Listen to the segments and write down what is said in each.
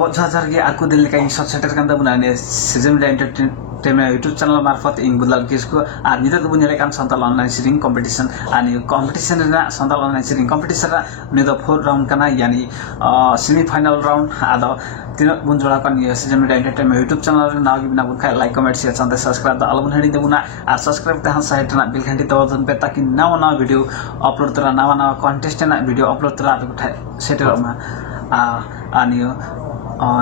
Bok jajar ge aku del kai shot setter kan tabuna ne season media entertainment YouTube channel marfat ing budal kisku nita tu punya rekan santal online sering competition ani competition na santal online sering competition ni to 4 round kana yani semi final round ado tino bun jola kan ye season media entertainment YouTube channel na gi bina bun khai like comment share chante subscribe ta albun hedi tabuna subscribe ta han site na bil ghanti tawon pe taki nawa video upload tara nawa contest na video upload tara setter ma ani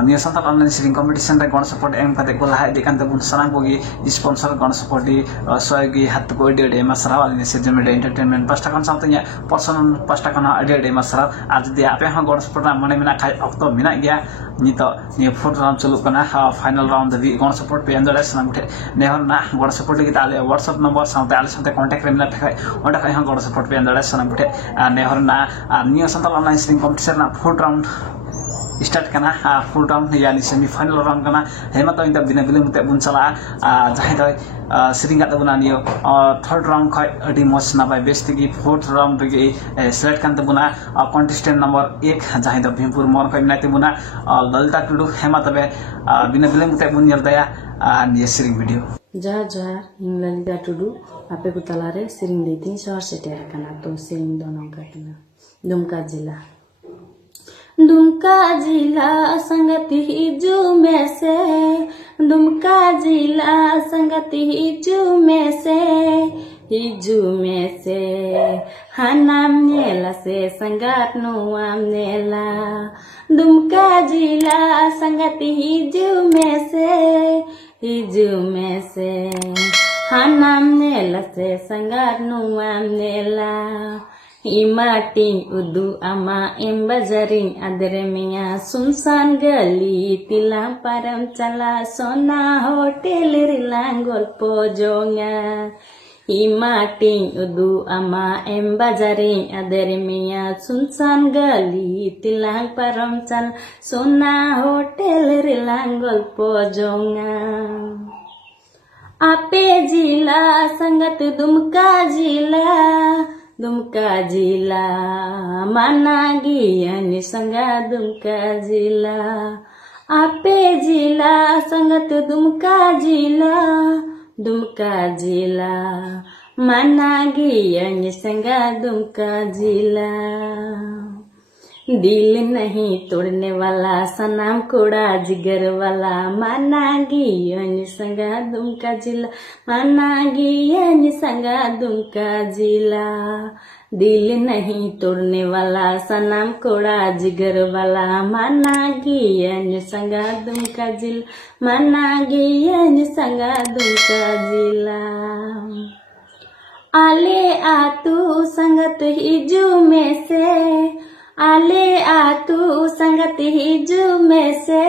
New Santal online sering competition gonna support em kate ko lahai dekan tabun sanang bogi sponsor gonna support di soigi hat ko de masra ni season media entertainment pasta kan samtanya person pasta kan de masra आज dia ape ha gonna support mane mina khai okto mina gya ni to ni fourth round chulu kana final round the gonna support pe andare sanang the nehor na gonna support ki tale whatsapp number samte contact remna thai oda khai ha gonna support pe andare sanang the nehor na New Santal online sering competition na fourth round start kana full round yani semi final round kana hema to inta bina bilim te bun chala jahai doi sering kat buna niyo third round khai adi mos na bai best gi fourth round gi select kan te buna contestant number 1 jahai do bhimpur mon khai nate buna lalta tudu hema tabe bina bilim te bun yal daya ni sering video jar lalta tudu ape ko talare sering detin short sete kana to sering donong kana Dumka जिला दुमका जिला संगति हिजू में से दुमका जिला संगति हिजू में से हनाम नेला से संगत नुआम नेला दुमका जिला संगति हिजू में से हनाम नेला से संगत नुआम नेला Imating udu ama embazaring adremia sunsan gali tilang param chala sona hotel rilangol pojonga Imating udu ama embazaring adremia sunsan gali tilang param chala sona hotel rilangol pojonga Ape jila sangat Dumka jila mana giani sanga dumka jila ape jila sangat dumka jila mana giani sanga dumka jila दिल नहीं तोड़ने वाला सनाम कोड़ा जिगर वाला मानागी यानी संगा दुमका जिला मानागी यानी संगा दुमका जिला दिल नहीं तोड़ने वाला सनाम कोड़ा जिगर वाला मानागी यानी संगा दुमका जिला मानागी यानी संगा दुमका जिला आले आतू संगत हिजू में से आले आतू संगत हिजू में से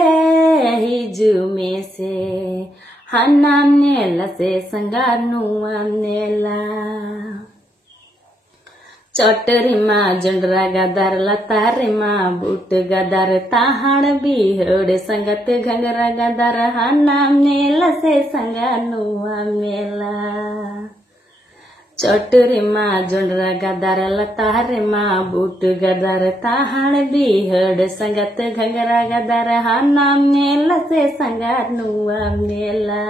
हनाम नेला से संगार नुआम नेला चटरी मा जंडरा गदार लतारे मा बूट गदार ताहाड़ बिहड़ संगत घंगरा गदार हनाम नेला से संगार नुआम नेला चटरे मा जोंडरा गदार लतारे मा बूट गदार ताहाड़ बिहड़ संगत घंगरा गदार हनाम नेला से संगार नुआम नेला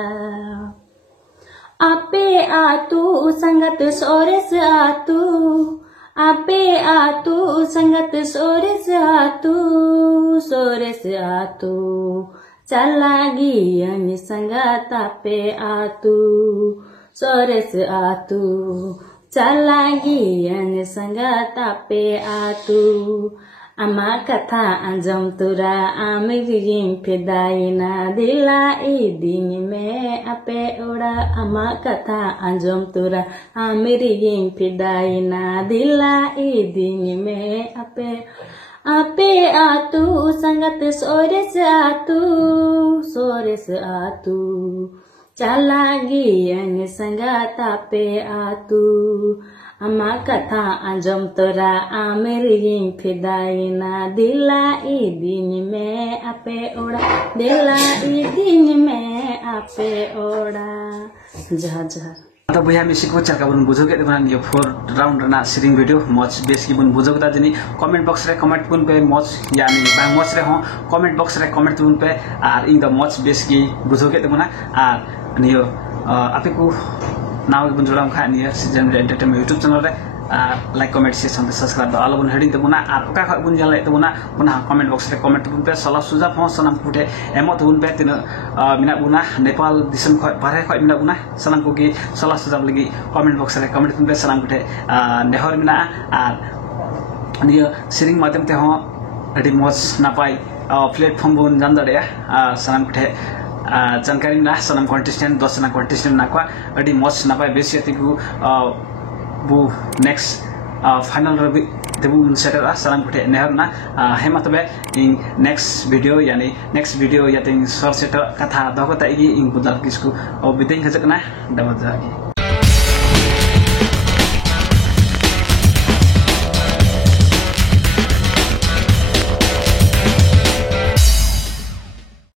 आपे आतू संगत सोरेस आतू आपे आतू संगत सोरेस आतू चलागी यानी संगत आपे आतू सोरेस आतू चलागी यानी संगत आपे आतू ama kata anjam tura amiring fedaina dila iding me ape ora ama kata anjam tura amiring fedaina dila iding me ape atu sangat sores atu Calagi yang sangat ape atu ama kata anjam tora amiring fedaina dila idini me ape ora dila idini me ape ora jahar atau boya misi ko chaka bun bujo ke demana ni 4 round na sering video moch bes ki bun bujo ta jeni comment box re comment bun pe moch yani bang moch re ho comment box re comment bun pe ar ing the moch bes ki bujo ke demana ar niyo ape ko naw bun jolam kha niyo Citizen Media Entertainment YouTube channel re like comment share sampai subscribe all bun heading tabuna ar ka kha bun jala tabuna puna comment box re comment bun pe sala suja phon sanam kute emo tabun pe tino mina buna Nepal disem khoi bare khoi mina buna sanam ko ki sala suja lagi comment box re comment bun pe sanam kute nehor mina ar niyo sering madam te ho adi mos napai platform bun jan dare sanam kute जानकारी ना सनम contestant 10 जना contestant ना को अडी much ना पाए बेसी अतिको बु नेक्स्ट फाइनल रबी देबु सेटर सनम कुटे नेहर ना हेमा तबे इन नेक्स्ट वीडियो यानी नेक्स्ट वीडियो या तिंग शॉर्ट सेटर कथा दको ताइगी इन बुदल किसको ओ बितें खजकना दबजा